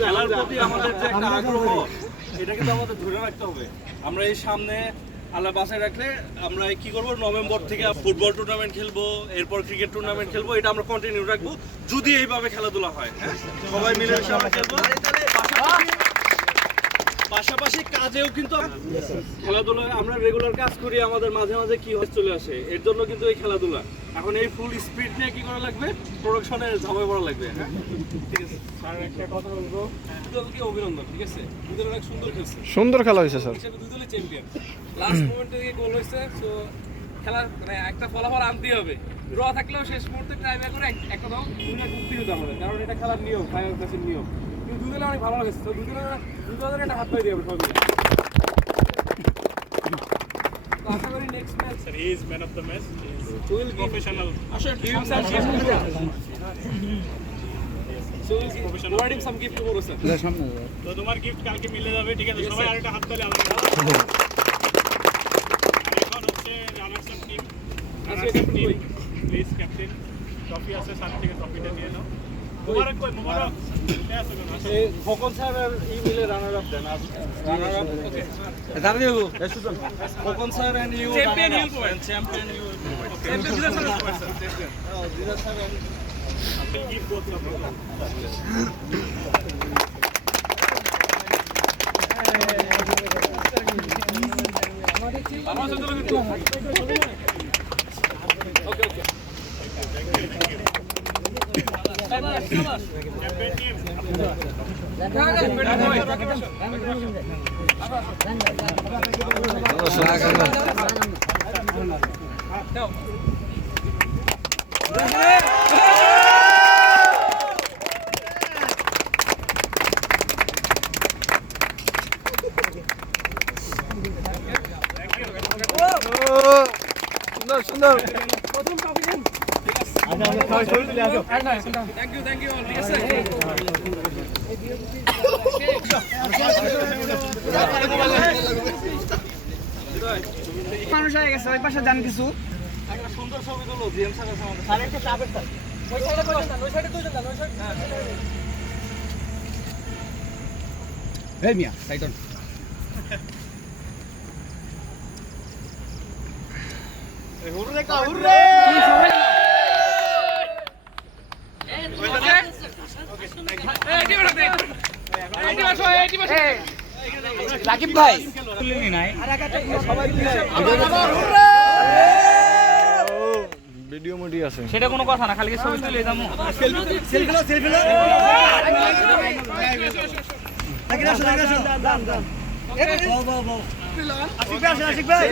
খেলার প্রতি আমাদের যে একটা আগ্রহ, এটা কিন্তু আমাদের ধরে রাখতে হবে। আমরা এই সামনে আল্লাহ বাসায় রাখলে আমরা কি করব, নভেম্বর থেকে ফুটবল টুর্নামেন্ট খেলবো, এরপর ক্রিকেট টুর্নামেন্ট খেলবো, এটা আমরা কন্টিনিউ রাখবো যদি এইভাবে খেলাধুলা হয়। হ্যাঁ, সবাই মিলে আমরা খেলবো। পাশাপাশি কাজেও কিন্তু খেলাধুলা আমরা রেগুলার কাজ করি, আমাদের মাঝে মাঝে কি হয়ে চলে আসে, এর জন্য কিন্তু এই খেলাধুলা এখন এই ফুল স্পিড নিয়ে কি করা লাগবে, প্রোডাকশনে ঝাঁপায় পড়া লাগবে। হ্যাঁ, ঠিক আছে স্যার, একটা কথা বলবো, দুদলকে অভিনন্দন। ঠিক আছে, দুদল অনেক সুন্দর খেলছে, সুন্দর খেলা হয়েছে স্যার। দুই দলই চ্যাম্পিয়ন। লাস্ট মোমেন্টে গিয়ে গোল হয়েছে, সো খেলা মানে একটা ফলাফল আনতেই হবে। ড্র থাকলেও শেষ মুহূর্তে টাইমে করে একটা দাও দুনিয়া করতেই হতো আমাদের, কারণ এটা খেলার নিয়ম, ফাইনাল ম্যাচের নিয়ম। কিন্তু দুই দলে অনেক ভালো লাগছে, তো দুই দলের একটা হাত পাই দিয়ে সবাই মিলে। তো আশা করি next match Sir, he is man of the match. He is will give professional. So we'll provide him some gift tomorrow, sir. তো তোমার গিফট কালকে মিলে যাবে, ঠিক আছে? সবাই আরেকটা হাত তালি আমাদের। আর এখন হচ্ছে runners up team. Please captain, trophy আছে সামনে থেকে, ট্রফিটা নিয়ে নাও। মুবারক কই, মুবারক কোথায় আছে গো? এই ফকন স্যার আর ই মিলে রানার আপ দেন। রানার আপ ওকে দাঁড়িয়ে দেবো ফকন sir and you champion you champion you champion দিলা স্যার দিদা স্যার গিফট করতে হবে। আমার সাথে কিন্তু ওকে ওকে চ্যাম্পিয়ন টিম সুন্দর সুন্দর। থ্যাংক ইউ ঠিক আছে। মানুষ হয়ে গেছে, ওই পাশে জান কিছু একটা সুন্দর ছবি তুলো জিএম স্যার আছে আমাদের সাথে। ওই সাইডে করে দেন, ওই সাইডে তুই দেন, ওই সাইডে। এই মিয়া সাইডন হুররে কা হুররে রাকিব ভাই ভিডিও মোডি আছে। সেটা কোনো কথা না, খালি কি ছবি তুলে দামু। ভাই